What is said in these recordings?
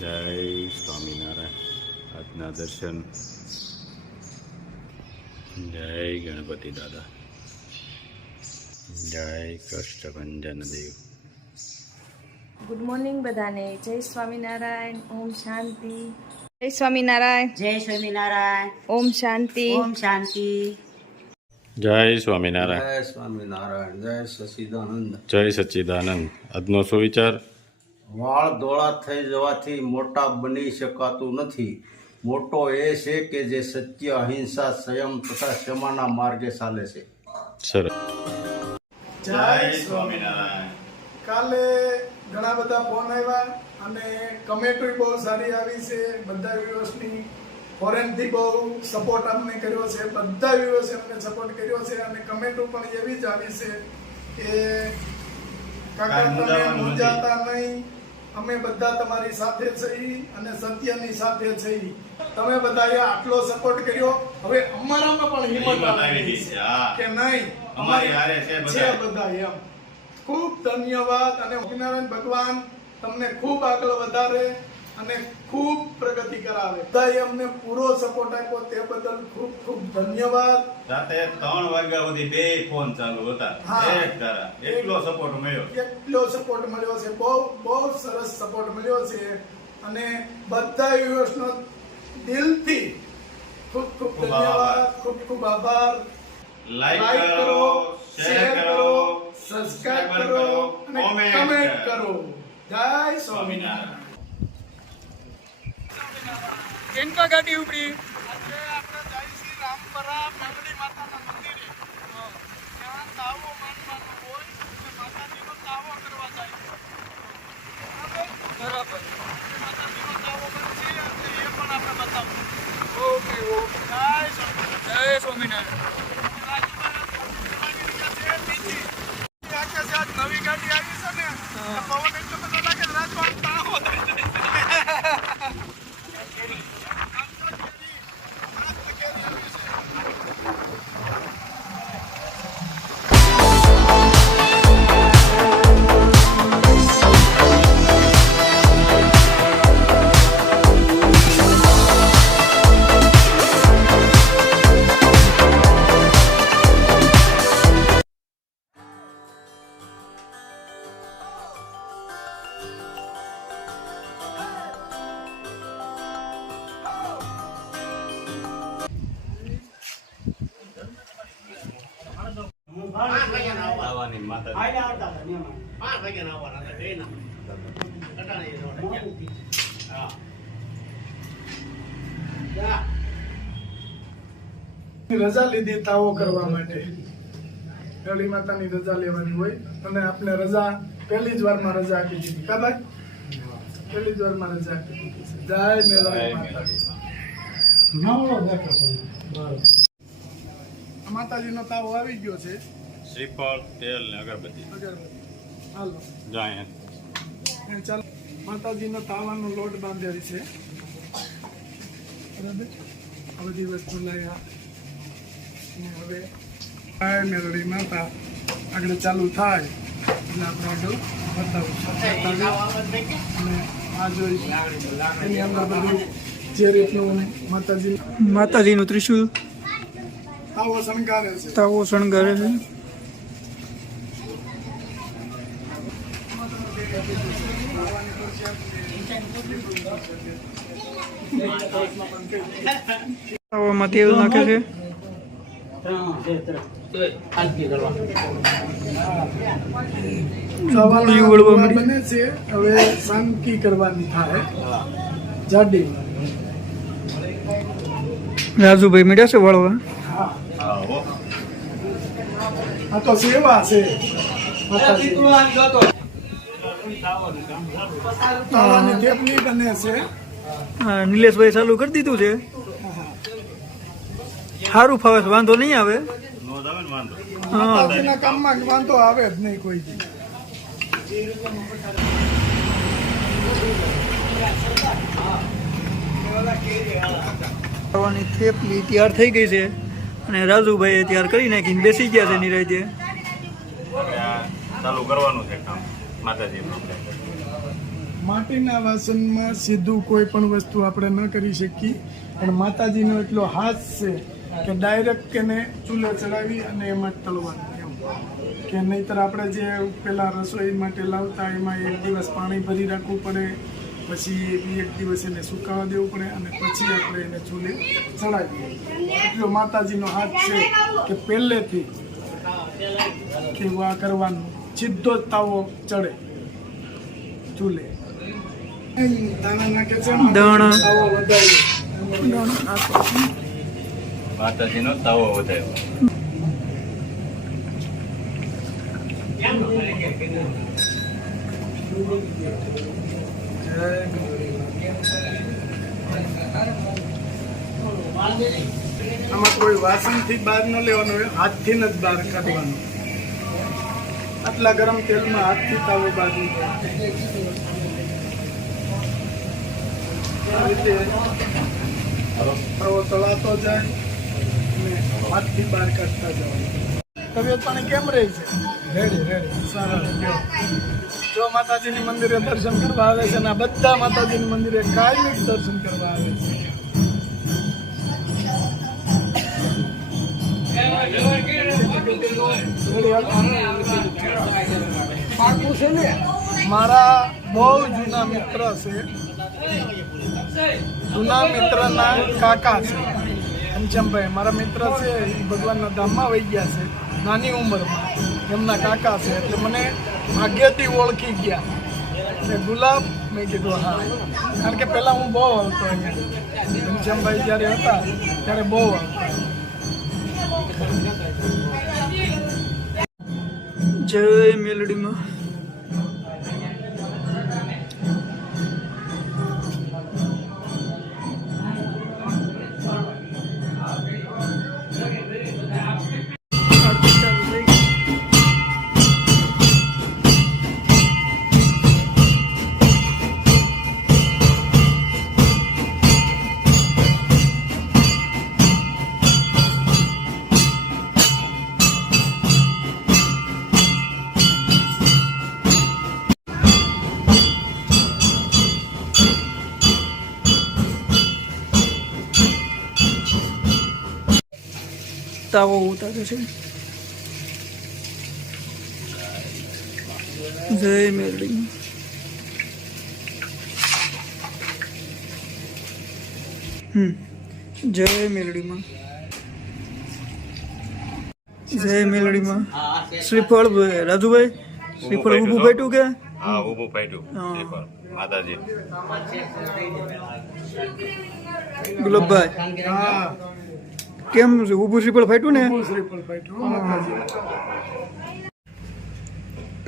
જય સ્વામિનારાયણ. આજના દર્શન. જય ગણપતિ દાદા. જય કષ્ટભંજન દેવ. ગુડ મોર્નિંગ બધાને. જય સ્વામિનારાયણ. ઓમ શાંતિ. જય સ્વામિનારાયણ. જય સ્વામિનારાયણ. ઓમ શાંતિ. ઓમ શાંતિ. જય સ્વામિનારાયણ. જય સ્વામિનારાયણ. જય સચિદાનંદ. જય સચ્ચિદાનંદ. આજનો સુવિચાર: વાળ ધોળા થઈ જવાથી મોટા બની શકાતું નથી. મોટો એ છે કે જે સત્ય, અહિંસા, સંયમ તથા ક્ષમાના માર્ગે ચાલે છે. સરસ. જય સ્વામિનારાયણ. કાલે ઘણા બધા ફોન આવ્યા અને કમેન્ટો બહુ સારી આવી છે. બધા વ્યુઅર્સની ફોરેનથી બહુ સપોર્ટ અમને કર્યો છે. બધા વ્યુઅર્સે અમને સપોર્ટ કર્યો છે અને કમેન્ટો પણ એવી જ આવી છે કે કાકા તમે મૂંઝાતા નહીં, અમે બધા તમારી સાથે છીએ અને સત્યની સાથે છીએ. તમે બધાએ આટલો સપોર્ટ કર્યો, હવે અમારામાં પણ હિંમત આવી છે કે નહીં અમારી હારે છે બધા. એમ ખૂબ ધન્યવાદ અને સ્વામિનારાયણ ભગવાન તમને ખૂબ આગળ વધારે અને ખૂબ પ્રગતિ કરાવે. બધાએ અમને પૂરો સપોર્ટ આપ્યો તે બદલ ખૂબ ખૂબ ધન્યવાદ. રાતે 3 વાગ્યા સુધી 2 ફોન ચાલુ હતા. એક ધારા એટલો સપોર્ટ મળ્યો છે. બહુ સરસ સપોર્ટ મળ્યો છે અને બધા વ્યુઅર્સનો દિલથી ખૂબ ખૂબ ધન્યવાદ, ખૂબ ખૂબ આભાર. લાઈક કરો, શેર કરો, સબસ્ક્રાઇબ કરો અને કમેન્ટ કરો. જય સ્વામિનારાયણ. કેનકા ગાડી ઉપડી આજે આપણે જઈશી રામપરા મેલડી માતાના મંદિરે. ત્યાં તાવો માનવાનો હોય અને માતાજીનો તાવો કરવા જાય છે. બરાબર. માતાજીનો તાવો બનશે અને એ પણ આપણે બતાવું. ઓકે. જય સ્વામિનારાયણ. નવી ગાડી આવી છે ને, પવન એટલો બધો લાગે રાજમાં તાવો થઈ જાય. આવવાની માતા રજા લીધી તાવો કરવા માટે. મેલડી માતાની રજા લેવાની હોય અને આપણે રજા પહેલી જ વારમાં રજા આપી દીધી. કા ભાઈ? પહેલી જ વારમાં રજા આપી દીધી છે. જય મેલડી માતા. માતાજીનો તાવો આવી ગયો છે. શ્રીફળ, તેલ ને અગરબત્તી. હાલો જાય. ચાલો. માતાજીનો તાવાનો લોટ બાંધેલ છે. બરાબર. આ બધી વસ્તુ લાવ્યા અને હવે મેલડી માતા આગળ ચાલુ થાય એટલે આપણે આગળ બતાવું. અને આ જોઈ એની અંદર બધું જે રીતનું માતાજીનું ત્રિશુલ તાવો શણગારે છે. તાવો શણગારે છે. તાવામાં તેલ નાખે છે. બને છે. હવે શાંતિ કરવાની થાય જાડી. રાજુભાઈ મીડિયા છે વળવા. આ તો સેવા છે. તાવાની થેપલી બને છે. નિલેશભાઈ ચાલુ કરી દીધું છે. સારું ફાવે છે, વાંધો નહીં આવે. માતાજીના કામમાં વાંધો આવે જ નહીં કોઈ દી. ખાવાની થેપલી તૈયાર થઈ ગઈ છે અને રાજુભાઈએ તૈયાર કરી નાખીને બેસી ગયા છે નિરાંતે. ચાલુ કરવાનું છે કામ માતાજી. માટીના વાસણમાં સીધું કોઈ પણ વસ્તુ આપણે ન કરી શકીએ, પણ માતાજીનો એટલો હાથ છે કે ડાયરેક્ટ એને ચૂલે ચડાવી અને એમાં તળવાનું એમ કે નહીંતર આપણે જે પેલા રસોઈ માટે લાવતા એમાં એક દિવસ પાણી ભરી રાખવું પડે, પછી એક દિવસ એને સુકાવા દેવું પડે અને પછી આપણે એને ચૂલે ચડાવીએ. એટલો માતાજીનો હાથ છે કે પહેલેથી કે આ કરવાનું, સીધો જ તાવો ચડે ચૂલે. દાણા નાખે છે, દાણા. તાવો વધારે માતાજીનો તાવો વધાર્યો. આમાં કોઈ વાસણથી બહાર ન લેવાનું હોય, હાથથી જ બહાર કાઢવાનું. આટલા ગરમ તેલમાં હાથથી તાવો બાંધી આ રીતે તાવો તળાતો જાય અને હાથથી બહાર કાઢતા જવાનું. તબિયત પાણી કેમ રહી છે? રેડી સારા. જો માતાજીની મંદિરે દર્શન કરવા આવે છે અને આ બધા માતાજીની મંદિરે કાયમી દર્શન કરવા આવે છે. મારા બહુ જૂના મિત્ર છે, જૂના મિત્રના કાકા છે ઘનશ્યામભાઈ. મારા મિત્ર છે એ ભગવાનના ધામમાં વહી ગયા છે નાની ઉંમરમાં, એમના કાકા છે એટલે મને ભાગ્યથી ઓળખી ગયા. એટલે ગુલાબ, મેં કીધું હા, કારણ કે પહેલાં હું બહુ આવતો અહીંયા. ઘનશ્યામભાઈ જ્યારે હતા ત્યારે બહુ આવતા. જય મેલડીમાં. તાવો ઉતારે છે. જય મેલડીમાં. જય મેલડીમાં. જય મેલડીમાં. શ્રીફળ રાજુભાઈ, શ્રીફળ ઊભું બેઠું કે? હા, ઊભું પાટ્યું. શ્રીફળ માતાજી. ગુલાબભાઈ હા, કેમ છે? ઊભું શ્રીફળ ફાટ્યું ને? શ્રીફળ પાટ્યું માતાજી.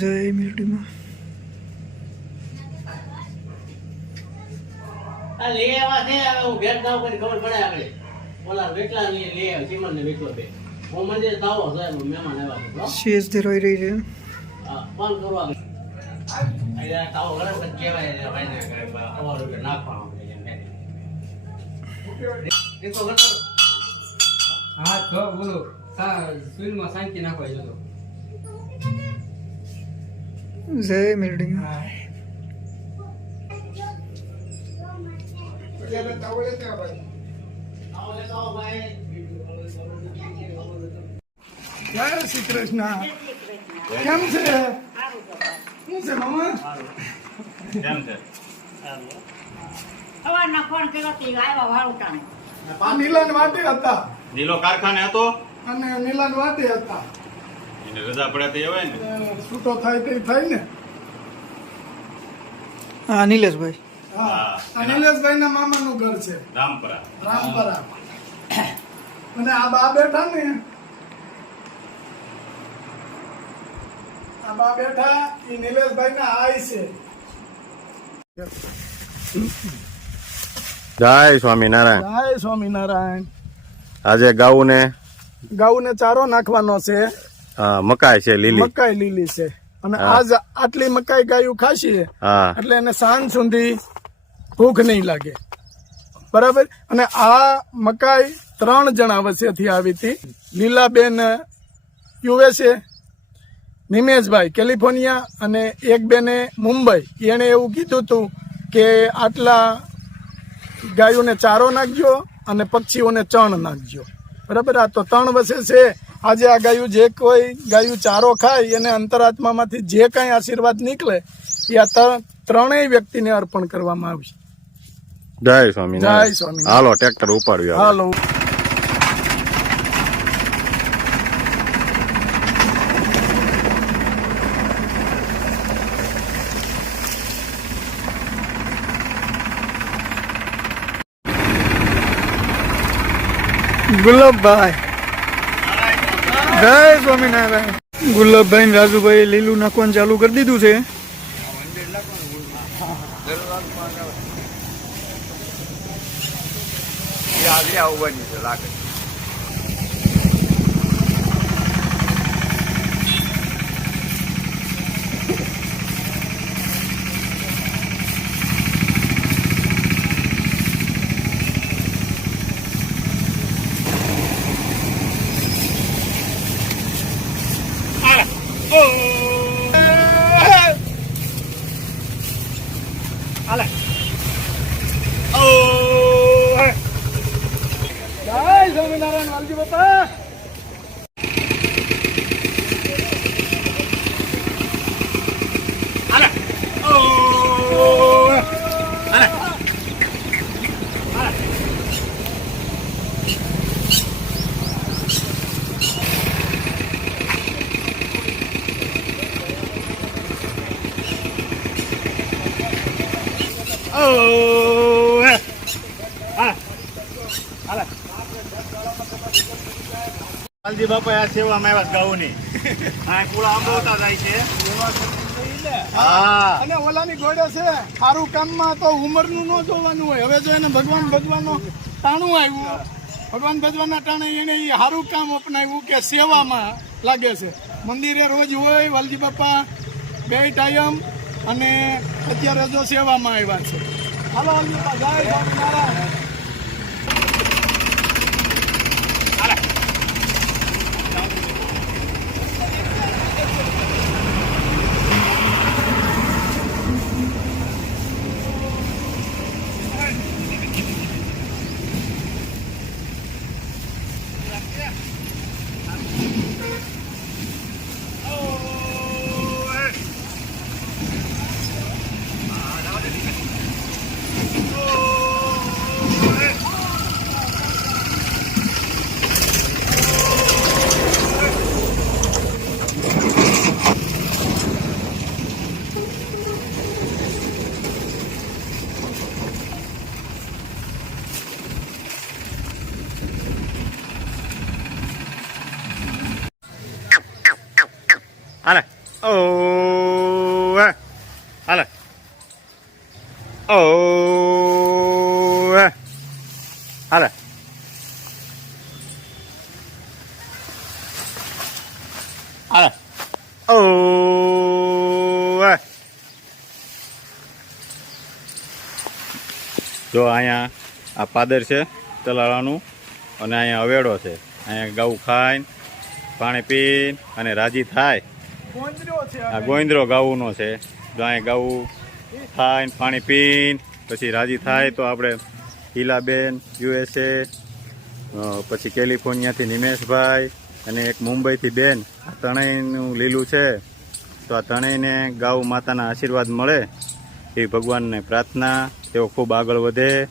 જય મેલડીમાં. આ લઈ આવ્યા છે, હવે હું ઘેર જાઉં પછી ખબર પડે આગળ. ઓલા વેટલા લઈ આવ્યા, ચીમન ને વેટલો બે. હું મંદિર તાવો છે, મહેમાન આવ્યા છે. શેષ ધરાઈ રહી છે. હા, ફોન કરવા. અહીંયા તાવો ગરમ જ કહેવાય ભાઈને, અવાર રૂપિયા નાખવાનો. દેખો ગતો. હા તો બોલો સુઈલમાં શાંતિ નાખવા જતો. જય મેલડીમાં. જય શ્રી કૃષ્ણ. કેમ છે? શું છે મામા? કેમ છે? સવારના ફોન કર્યો તો આવ્યા વાળું ટાણે. આ નીલાન વાટે હતા નીલો કારખાને હતો, અને નીલાન વાટે હતા. એને રજા પડે તો આવે ને. છૂટો થાય તે થાય ને. હા નિલેશભાઈ. હા, આ નિલેશભાઈ ના મામાનું ઘર છે રામપરા. રામપરા. અને આ બા બેઠા ને, આ બા બેઠા એ નિલેશભાઈ ના આઈ છે. જય સ્વામિનારાયણ. જય સ્વામિનારાયણ. આજે ગાઉને ગાઉને ચારો નાખવાનો છે. મકાઈ છે લીલી. મકાઈ લીલી છે અને આજ આટલી મકાઈ ગાયું ખાશી હા, એટલે એને સાંજ સુધી ભૂખ નહીં લાગે. બરાબર. અને આ મકાઈ 3 જણા વચ્ચેથી આવી હતી. લીલાબેન યુએસએ નિમેશભાઈ કેલિફોર્નિયા અને એક બેને મુંબઈ. એણે એવું કીધું હતું કે આટલા ગાયોને ચારો નાખજો અને પક્ષીઓને ચણ નાખજો. બરાબર. આ તો 3 વર્ષે છે. આજે આ ગાયું જે કોઈ ગાયું ચારો ખાય એને અંતરાત્મામાંથી જે કાંઈ આશીર્વાદ નીકળે એ આ ત્રણેય વ્યક્તિને અર્પણ કરવામાં આવશે. જય જય સ્વામિનારાયણ. સ્વામિનારાયણ. હાલો ટ્રેક્ટર ઉપાડ્યું આપણે. હાલો. ગુલાબભાઈ જય સ્વામિનારાયણ. ગુલાબભાઈ ને રાજુભાઈ લીલું નાખવાનું ચાલુ કરી દીધું છે. જય સ્વામિનારાયણ વાલજી બાપા. વાલજી બાપા આ સેવામાં આવ્યા ગાઉની આ પૂરા આંબોતા જાય છે. હા અને ઓલાની ઘોડે છે સારું કામમાં તો ઉંમરનું ન જોવાનું હોય. હવે જો એને ભગવાન ભજવાનો ટાણું આવ્યું, ભગવાન ભજવાના ટાણે એને એ સારું કામ અપનાવ્યું કે સેવામાં લાગે છે. મંદિરે રોજ હોય વાલજી બાપા 2 ટાઈમ અને અત્યારે જો સેવામાં આવ્યા છે. હાલો વાલજી બાપા. જય સ્વામિનારાયણ. હાલે. ઓ હાલે. ઓ હાલે. હાલે. ઓ જો અહીંયા આ પાદર છે તલાળાનું અને અહીંયા અવેડો છે. અહીંયા ગાઉ ખાઈને પાણી પીને અને રાજી થાય. આ ગોવિંદરો ગાઉનો છે. જો અહીંયા ગાઉ ખાઈને પાણી પીને પછી રાજી થાય તો આપણે હીલાબેન USA, પછી કેલિફોર્નિયાથી નિમેશભાઈ અને એક મુંબઈથી બેન, આ ત્રણેયનું લીલું છે. તો આ ત્રણેયને ગાઉ માતાના આશીર્વાદ મળે એવી ભગવાનને પ્રાર્થના. તેઓ ખૂબ આગળ વધે.